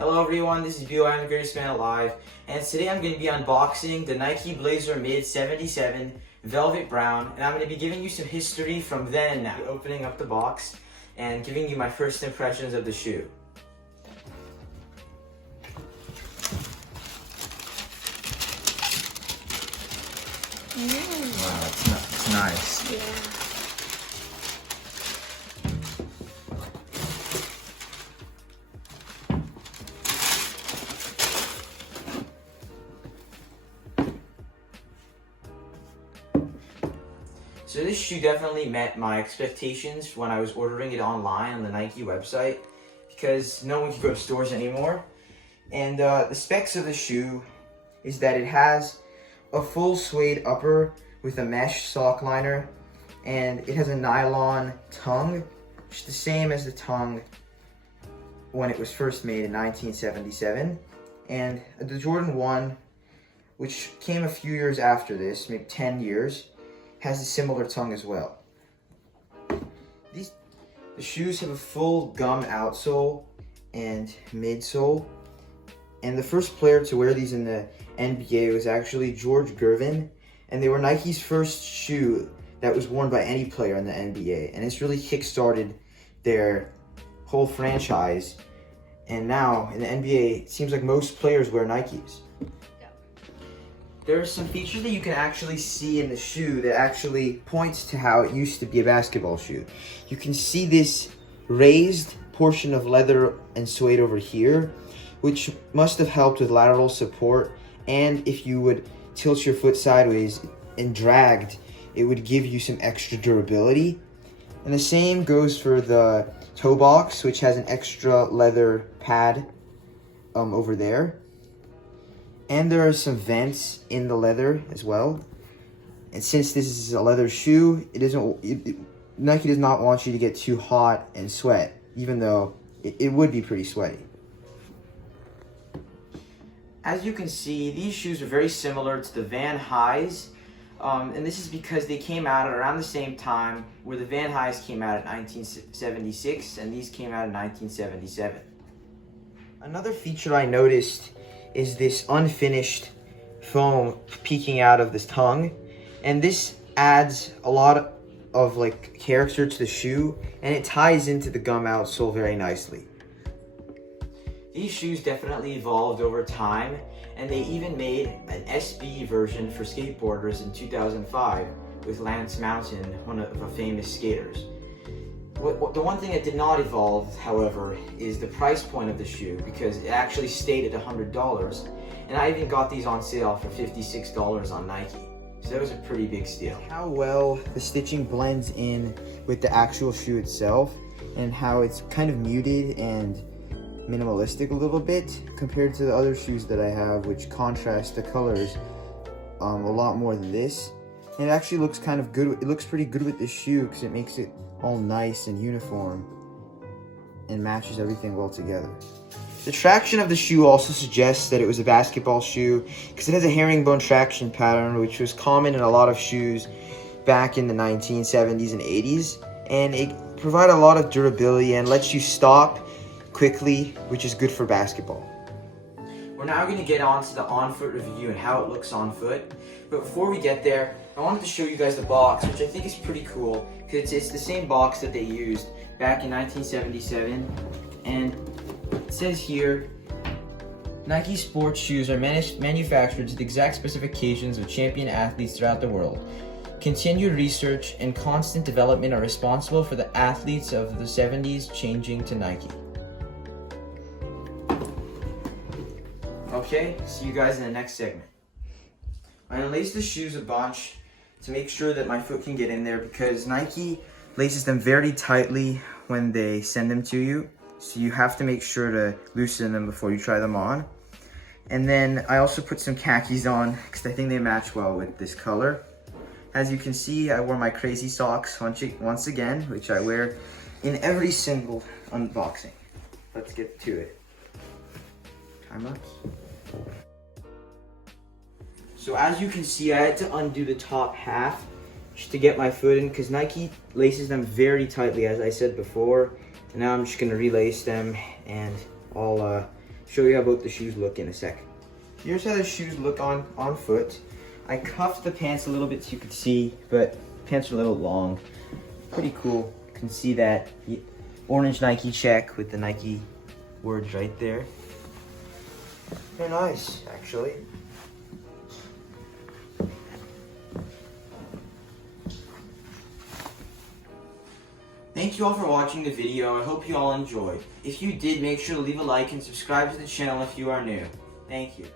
Hello everyone, this is Bill, I'm the greatest man alive, and today I'm going to be unboxing the Nike Blazer Mid 77 Velvet Brown, and I'm going to be giving you some history from then and now, opening up the box and giving you my first impressions of the shoe. Wow, that's nice. Yeah. So this shoe definitely met my expectations when I was ordering it online on the Nike website, because no one can go to stores anymore. And the specs of the shoe is that it has a full suede upper with a mesh sock liner, and it has a nylon tongue, which is the same as the tongue when it was first made in 1977. And the Jordan 1, which came a few years after this, maybe 10 years, has a similar tongue as well. The shoes have a full gum outsole and midsole, and the first player to wear these in the NBA was actually George Gervin, and they were Nike's first shoe that was worn by any player in the NBA, and it's really kick-started their whole franchise. And now in the NBA, it seems like most players wear Nikes. There are some features that you can actually see in the shoe that actually points to how it used to be a basketball shoe. You can see this raised portion of leather and suede over here, which must have helped with lateral support, and if you would tilt your foot sideways and dragged, it would give you some extra durability. And the same goes for the toe box, which has an extra leather pad over there. And there are some vents in the leather as well. And since this is a leather shoe, Nike does not want you to get too hot and sweat, even though it would be pretty sweaty. As you can see, these shoes are very similar to the Van Highs, and this is because they came out at around the same time, where the Van Highs came out in 1976 and these came out in 1977. Another feature I noticed is this unfinished foam peeking out of this tongue, and this adds a lot of character to the shoe, and it ties into the gum outsole very nicely. These shoes definitely evolved over time, and they even made an SB version for skateboarders in 2005 with Lance Mountain, one of the famous skaters. The one thing that did not evolve, however, is the price point of the shoe, because it actually stayed at $100, and I even got these on sale for $56 on Nike. So that was a pretty big steal. How well the stitching blends in with the actual shoe itself, and how it's kind of muted and minimalistic a little bit compared to the other shoes that I have, which contrast the colors a lot more than this. And it actually looks kind of good. It looks pretty good with this shoe because it makes it all nice and uniform and matches everything well together. The traction of the shoe also suggests that it was a basketball shoe because it has a herringbone traction pattern, which was common in a lot of shoes back in the 1970s and 80s, and it provided a lot of durability and lets you stop quickly, which is good for basketball. We're now going to get on to the on-foot review and how it looks on foot. But before we get there, I wanted to show you guys the box, which I think is pretty cool, because it's the same box that they used back in 1977. And it says here, Nike sports shoes are manufactured to the exact specifications of champion athletes throughout the world. Continued research and constant development are responsible for the athletes of the 70s changing to Nike. Okay, see you guys in the next segment. I unlaced the shoes a bunch to make sure that my foot can get in there, because Nike laces them very tightly when they send them to you. So you have to make sure to loosen them before you try them on. And then I also put some khakis on because I think they match well with this color. As you can see, I wore my crazy socks once again, which I wear in every single unboxing. Let's get to it. Time lapse. So as you can see, I had to undo the top half just to get my foot in, because Nike laces them very tightly, as I said before. And now I'm just gonna relace them, and I'll show you how both the shoes look in a sec. Here's how the shoes look on foot. I cuffed the pants a little bit so you could see, but pants are a little long. Pretty cool. You can see that orange Nike check with the Nike words right there. They're nice, actually. Thank you all for watching the video. I hope you all enjoyed. If you did, make sure to leave a like and subscribe to the channel if you are new. Thank you.